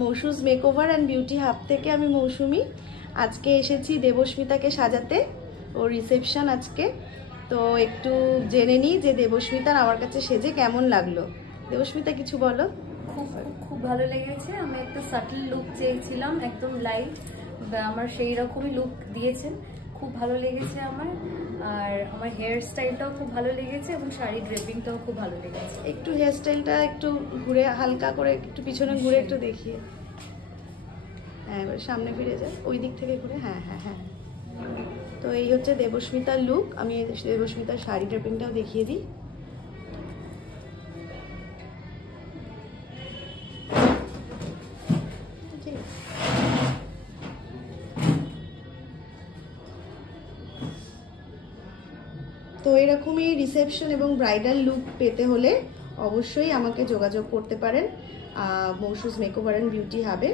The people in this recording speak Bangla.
মৌসুজ মেকওভার অ্যান্ড বিউটি হাব থেকে আমি মৌসুমি। আজকে এসেছি দেবস্মিতাকে সাজাতে, ওর রিসেপশন আজকে। তো একটু জেনে নিই যে দেবস্মিতার আমার কাছে সেজে কেমন লাগলো। দেবস্মিতা কিছু বলো। খুব খুব ভালো লেগেছে। আমি একটা সাটল লুক চেয়েছিলাম, একদম লাইট, আমার সেই রকমই লুক দিয়েছেন, খুব ভালো লেগেছে আমার। আর আমার হেয়ার স্টাইলটাও খুব ভালো লেগেছে এবং শাড়ি ড্রেপিংটাও খুব ভালো লেগেছে। একটু হেয়ার স্টাইলটা একটু ঘুরে হালকা করে একটু পিছনে ঘুরে একটু দেখিয়ে, হ্যাঁ এবার সামনে ফিরে যায়, ওই দিক থেকে ঘুরে, হ্যাঁ হ্যাঁ হ্যাঁ। তো এই হচ্ছে দেবস্মিতার লুক। আমি দেবস্মিতার শাড়ি ড্রেপিংটাও দেখিয়ে দিই। তো এরকমই রিসেপশন এবং ব্রাইডাল লুক পেতে হলে অবশ্যই আমাকে যোগাযোগ করতে পারেন মৌসুজ মেকওভার অ্যান্ড বিউটি হাবে।